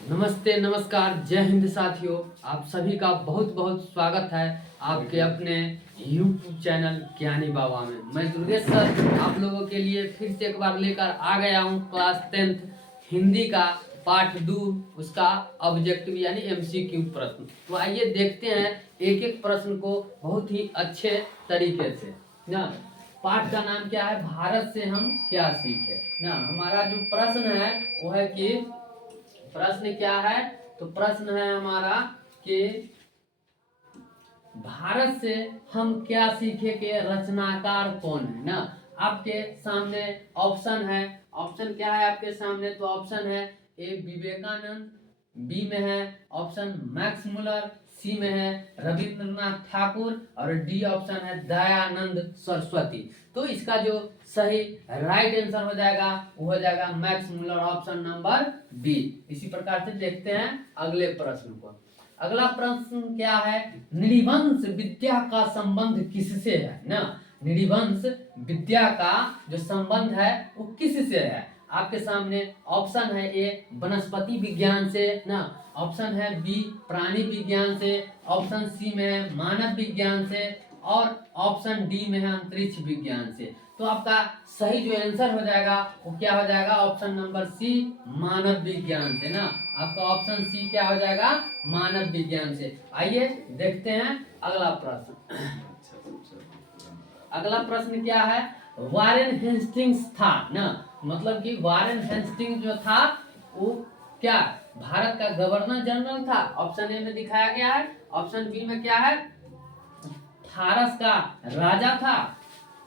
नमस्ते नमस्कार जय हिंद साथियों। आप सभी का बहुत बहुत स्वागत है आपके अपने YouTube चैनल ज्ञानी बाबा में। मैं दुर्गेश सर आप लोगों के लिए फिर से एक बार लेकर आ गया हूँ क्लास 10th हिंदी का पार्ट 2 उसका ऑब्जेक्टिव यानी MCQ प्रश्न। तो आइए देखते हैं एक एक प्रश्न को बहुत ही अच्छे तरीके से ना। पाठ का नाम क्या है? भारत से हम क्या सीखे ना। हमारा जो प्रश्न है वो है कि प्रश्न क्या है? तो प्रश्न है हमारा कि भारत से हम क्या सीखे के रचनाकार कौन है ना। आपके सामने ऑप्शन है। ऑप्शन क्या है आपके सामने? तो ऑप्शन है ए विवेकानंद, बी में है ऑप्शन मैक्स मुलर, सी में है रविंद्रनाथ ठाकुर और डी ऑप्शन है दयानंद सरस्वती। तो इसका जो सही राइट आंसर हो जाएगा वो हो जाएगा Max Muller option number B. इसी प्रकार से देखते हैं अगले प्रश्न को। अगला प्रश्न क्या है? नृवंश विद्या का संबंध किससे है ना। नृवंश विद्या का जो संबंध है वो किससे है? आपके सामने ऑप्शन है ए वनस्पति विज्ञान से ना, ऑप्शन है बी प्राणी विज्ञान से, ऑप्शन सी में है मानव विज्ञान से और ऑप्शन डी में है अंतरिक्ष विज्ञान से। तो आपका सही जो आंसर हो जाएगा वो क्या हो जाएगा? ऑप्शन नंबर सी मानव विज्ञान से ना। आपका ऑप्शन सी क्या हो जाएगा? मानव विज्ञान से। आइए देखते हैं अगला प्रश्न। अगला प्रश्न क्या है? वारेन हेस्टिंग्स था ना, मतलब कि वारेन हेस्टिंग्स जो था वो क्या भारत का गवर्नर जनरल था? ऑप्शन ए में दिखाया गया है। ऑप्शन बी में क्या है? फारस का राजा था।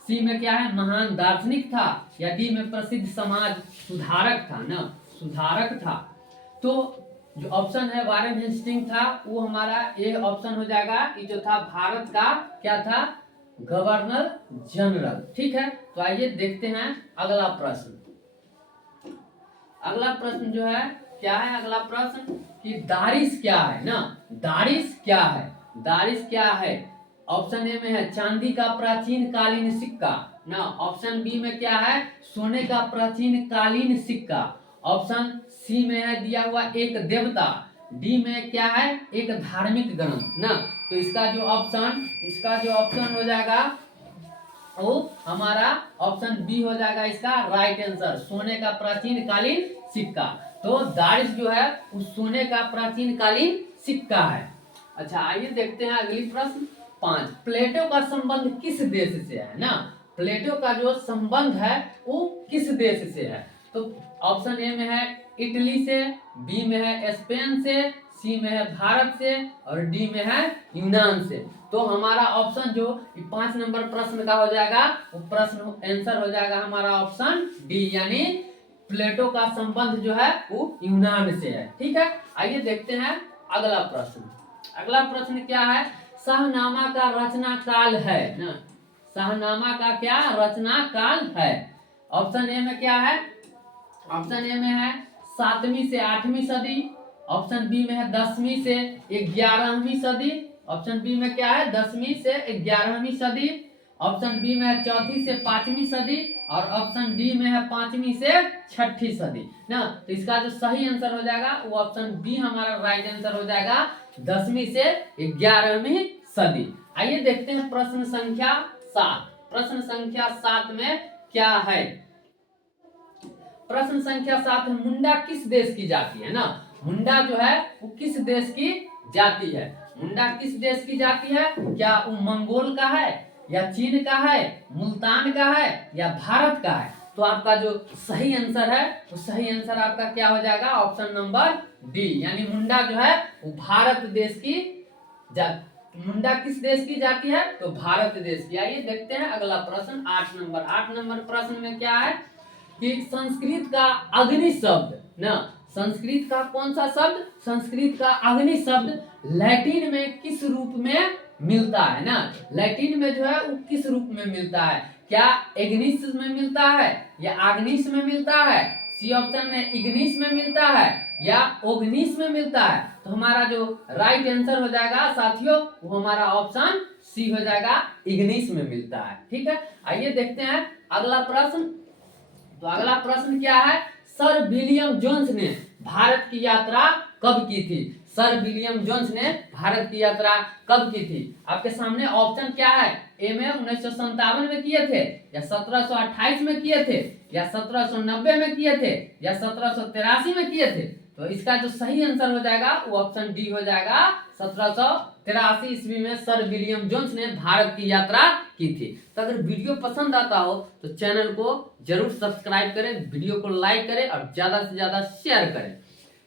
सी में क्या है? महान दार्शनिक था। या डी में प्रसिद्ध समाज सुधारक था ना, सुधारक था। तो जो ऑप्शन है वारेन हेस्टिंग था वो हमारा ए ऑप्शन हो जाएगा। ये जो था भारत का क्या था? Governor general. ठीक है, तो आइए देखते हैं अगला प्रश्न। अगला प्रश्न जो है क्या है? अगला प्रश्न कि दारिश क्या है ना। दारिश क्या है? दारिश क्या है? ऑप्शन ए में है चांदी का प्राचीन कालीन सिक्का ना, ऑप्शन बी में क्या है? सोने का प्राचीन कालीन सिक्का, ऑप्शन सी में है दिया हुआ एक देवता, डी में क्या है? एक धार्मिक ग्रंथ ना। तो इसका जो ऑप्शन हो जाएगा वो हमारा ऑप्शन बी हो जाएगा इसका राइट आंसर, सोने का प्राचीन कालीन सिक्का। तो दारिश जो है उस सोने का प्राचीन कालीन सिक्का है। अच्छा आइए देखते हैं अगली प्रश्न 5। प्लेटो का संबंध किस देश से है ना। प्लेटो का जो संबंध है वो किस देश से है? तो ऑप्शन ए में है इटली से, बी में है स्पेन से, सी में है भारत से और डी में है यूनान से। तो हमारा ऑप्शन जो 5 नंबर प्रश्न का हो जाएगा वो प्रश्न आंसर हो जाएगा हमारा ऑप्शन डी, यानी प्लेटो का संबंध जो है वो यूनान से है। ठीक है, आइए देखते हैं अगला प्रश्न। अगला प्रश्न क्या है? शाहनामा का रचना काल है ना। शाहनामा का क्या रचना काल है? ऑप्शन ए में क्या है? ऑप्शन ए में है 7वीं से 8वीं सदी, ऑप्शन बी में है 10वीं से 11वीं सदी, ऑप्शन बी में क्या है? 10वीं से 11वीं सदी, ऑप्शन बी में है 4वीं से 5वीं सदी और ऑप्शन डी में है 5वीं से 6वीं सदी ना। तो इसका जो सही आंसर हो जाएगा वो ऑप्शन बी हमारा राइट आंसर हो जाएगा 10वीं से 11वीं सदी। आइए देखते हैं प्रश्न संख्या 7। प्रश्न संख्या 7 में क्या है? प्रश्न संख्या 7 है मुंडा किस देश की जाति है ना। मुंडा जो है वो किस देश की जाति है? मुंडा किस देश की जाति है? क्या वो मंगोल का है या चीन का है, मुल्तान का है या भारत का है? तो आपका जो सही आंसर है वो सही आंसर आपका क्या हो जाएगा? ऑप्शन नंबर डी, यानी मुंडा जो है वो भारत देश की जाति। मुंडा किस देश की जाति है? तो भारत देश की। आइए देखते हैं अगला प्रश्न 8 नंबर। 8 नंबर प्रश्न में क्या है कि संस्कृत का अग्नि शब्द ना, संस्कृत का कौन सा शब्द? संस्कृत का अग्नि शब्द लैटिन में किस रूप में मिलता है ना। लैटिन में जो है वो किस रूप में मिलता है? क्या एग्निस में मिलता है या आग्निस में मिलता है? सी ऑप्शन में इग्निस में मिलता है या ओग्निस में मिलता है। तो हमारा जो राइट आंसर हो जाएगा साथियों वो हमारा ऑप्शन सी हो जाएगा, इग्निस में मिलता है। ठीक है, आइए देखते हैं अगला प्रश्न। तो अगला प्रश्न क्या है? सर विलियम जोन्स ने भारत की यात्रा कब की थी? सर विलियम जोन्स ने भारत की यात्रा कब की थी? आपके सामने ऑप्शन क्या है? ए में 1957 में किए थे, या 1728 में किए थे, या 1790 में किए थे, या 1783 में किए थे। तो इसका जो सही आंसर हो जाएगा वो ऑप्शन डी हो जाएगा। 1783 ईस्वी में सर विलियम जोन्स ने भारत की यात्रा की थी। तो अगर वीडियो पसंद आता हो तो चैनल को जरूर सब्सक्राइब करें, वीडियो को लाइक करें और ज्यादा से ज्यादा शेयर करें।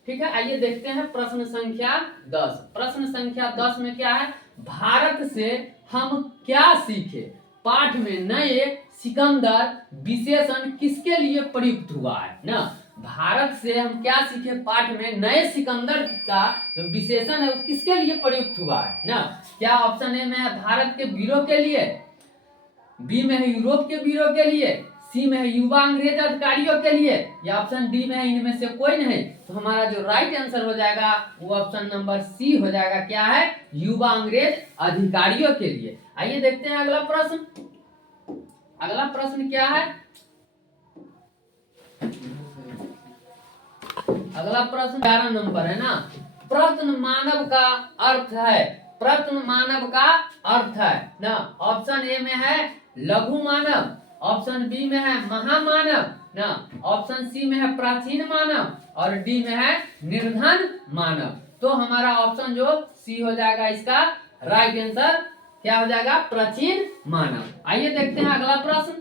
ठीक है, आइए देखते हैं प्रश्न संख्या 10। प्रश्न संख्या 10 में क्या है? भारत से हम क्या सीखे? पाठ में नए सिकंदर विशेषण किसके लिए प्रयुक्त हुआ है ना? भारत से हम क्या सीखे? पाठ में नए सिकंदर का जो विशेषण है वो किसके लिए प्रयुक्त हुआ है ना? क्या ऑप्शन ए में है भारत के वीरों के लिए, बी में है यूरोप के वीरों के लिए, सी में है युवा अंग्रेज अधिकारियों के लिए, या ऑप्शन डी में है इनमें से कोई नहीं? तो हमारा जो राइट आंसर हो जाएगा वो ऑप्शन नंबर सी हो जाएगा। क्या है? युवा अंग्रेज अधिकारियों के लिए। आइए देखते हैं अगला प्रश्न। अगला प्रश्न क्या है? अगला प्रश्न 11 नंबर है ना। प्रश्न मानव का अर्थ है। प्रश्न मानव का अर्थ है ना। ऑप्शन ए में है लघु मानव, ऑप्शन बी में है महामानव ना, ऑप्शन सी में है प्राचीन मानव और डी में है निर्धन मानव। तो हमारा ऑप्शन जो सी हो जाएगा इसका राइट आंसर क्या हो जाएगा? प्राचीन मानव। आइए देखते हैं अगला प्रश्न।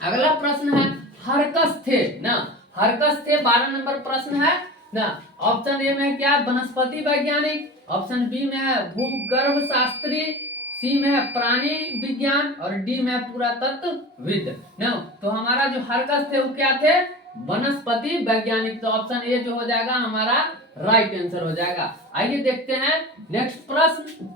अगला प्रश्न है हरकस थे ना। हरकस थे 12 नंबर प्रश्न है ना। ऑप्शन ए में क्या? वनस्पति वैज्ञानिक, ऑप्शन बी में है भूगर्भ शास्त्री, सी में है प्राणी विज्ञान और डी में है पुरातत्वविद ना। तो हमारा जो हरकस थे वो क्या थे? वनस्पति वैज्ञानिक। तो ऑप्शन ए जो हो जाएगा हमारा राइट आंसर हो जाएगा। आइए देखते हैं नेक्स्ट प्रश्न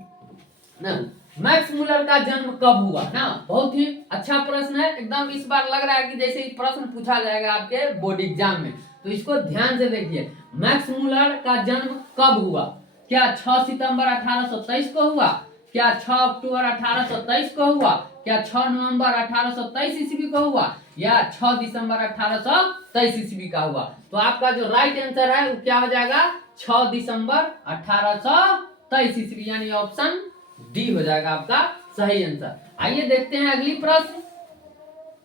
ना। मैक्स मुलर का जन्म कब हुआ ना? बहुत ही अच्छा प्रश्न है, एकदम इस बार लग रहा है कि जैसे ही प्रश्न पूछा जाएगा आपके बोर्ड एग्जाम में। तो इसको ध्यान से देखिए, मैक्स मुलर का जन्म कब हुआ? क्या 6 सितंबर 1823 को हुआ? क्या 6 अक्टूबर 1823 को हुआ? क्या 6 नवंबर 1823 ईस्वी को हुआ? या 6 दिसंबर 1823 ईस्वी का हुआ? तो आपका जो राइट आंसर है वो क्या हो जाएगा? 6 दिसंबर 1823 ईस्वी, यानी ऑप्शन डी हो जाएगा आपका सही आंसर। आइए देखते हैं अगली प्रश्न।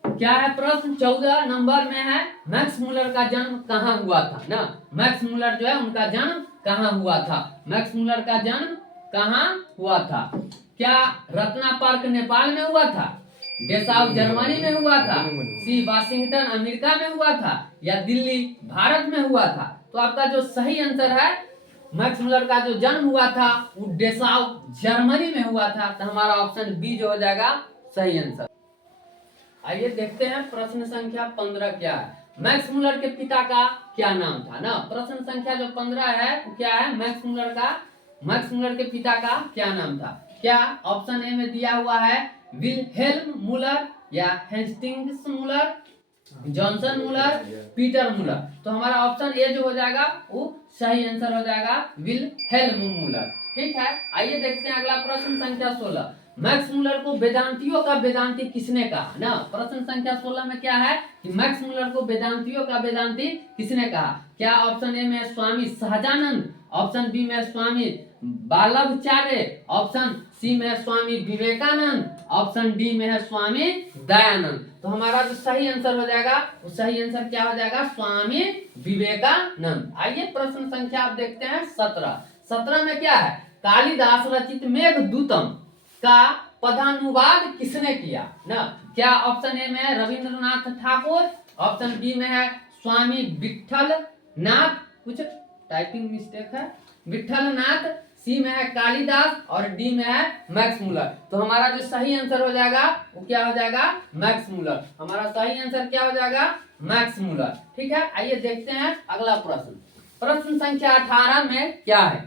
क्या है प्रश्न? 14 नंबर में है मैक्स मुलर का जन्म कहाँ हुआ था ना। मैक्स मुलर जो है उनका जन्म कहाँ हुआ था? मैक्स मुलर का जन्म कहाँ हुआ था? क्या रत्ना पार्क नेपाल में हुआ था, डेसाउ जर्मनी में हुआ था, सी वाशिंगटन अमेरिका में हुआ था, या दिल्ली भारत में हुआ था? तो आपका जो सही आंसर है मैक्स मुलर का जो जन्म हुआ था वो डेसाउ जर्मनी में हुआ था। तो हमारा ऑप्शन बी जो हो जाएगा सही आंसर। आइए देखते हैं प्रश्न संख्या 15 क्या है? मैक्स मुलर के पिता का क्या नाम था ना। प्रश्न संख्या जो 15 है वो क्या है? मैक्स मुलर के पिता का क्या नाम था? क्या ऑप्शन ए में दिया हुआ है विल्हेल्म मुलर, या हेस्टिंग्स मुलर, जॉनसन मुलर, पीटर मुलर? तो हमारा ऑप्शन ए जो हो जाएगा वो सही आंसर हो जाएगा विल्हेल्म मुलर। ठीक है, आइए देखते हैं अगला प्रश्न संख्या 16। मैक्स मुलर को वेदांतियों का वेदांती किसने कहा ना। प्रश्न संख्या 16 में क्या है कि मैक्स मुलर को वेदांतियों का वेदांती किसने कहा? क्या ऑप्शन ए में स्वामी सहजानंद, ऑप्शन बी में स्वामी बालवचार्य, ऑप्शन सी में स्वामी विवेकानंद, ऑप्शन डी में है स्वामी दयानंद? तो हमारा जो सही आंसर हो जाएगा वो सही आंसर क्या हो जाएगा? स्वामी विवेकानंद। आइए प्रश्न संख्या आप देखते हैं 17। 17 में क्या है? कालिदास रचित मेघदूतम का पदानुवाद किसने किया ना। क्या ऑप्शन ए में है रविंद्रनाथ ठाकुर, ऑप्शन बी में है स्वामी विठल नाथ, कुछ टाइपिंग मिस्टेक है, विठल नाथ, सी में है कालिदास और डी में है मैक्स मुलर? तो हमारा जो सही आंसर हो जाएगा वो क्या हो जाएगा? मैक्स मुलर। हमारा सही आंसर क्या हो जाएगा? मैक्स मुलर। ठीक है, आइए देखते हैं अगला प्रश्न। प्रश्न संख्या 18 में क्या है?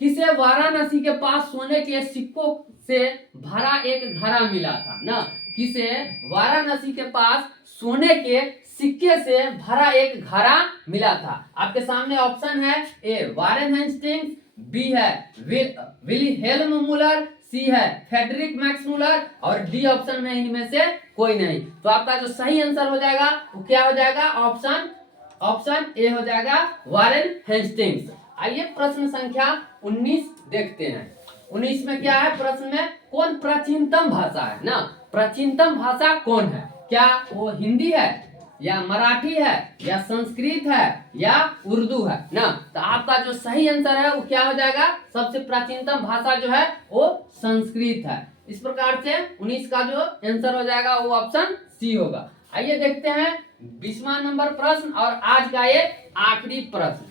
किसे वाराणसी के पास सोने के सिक्कों से भरा एक घड़ा मिला था ना। किसे वाराणसी के पास सोने के सिक्के से भरा एक घड़ा मिला था? आपके सामने ऑप्शन है ए वारेन हेस्टिंग्स, बी है विल्हेल्म मुलर, सी है फ्रेडरिक मैक्स मुलर और डी ऑप्शन में इनमें से कोई नहीं। तो आपका जो सही आंसर हो जाएगा वो क्या हो जाएगा? ऑप्शन ए हो जाएगा वारेन हेस्टिंग्स। आइए प्रश्न संख्या 19 देखते हैं। 19 में क्या है, प्रश्न में कौन प्राचीनतम भाषा है ना, प्राचीनतम भाषा कौन है, क्या वो हिंदी है या मराठी है या संस्कृत है या उर्दू है ना। तो आपका जो सही आंसर है वो क्या हो जाएगा, सबसे प्राचीनतम भाषा जो है वो संस्कृत है। इस प्रकार से 19 का जो आंसर हो जाएगा वो ऑप्शन सी होगा। आइए देखते हैं 20वां नंबर प्रश्न और आज का ये आखिरी प्रश्न।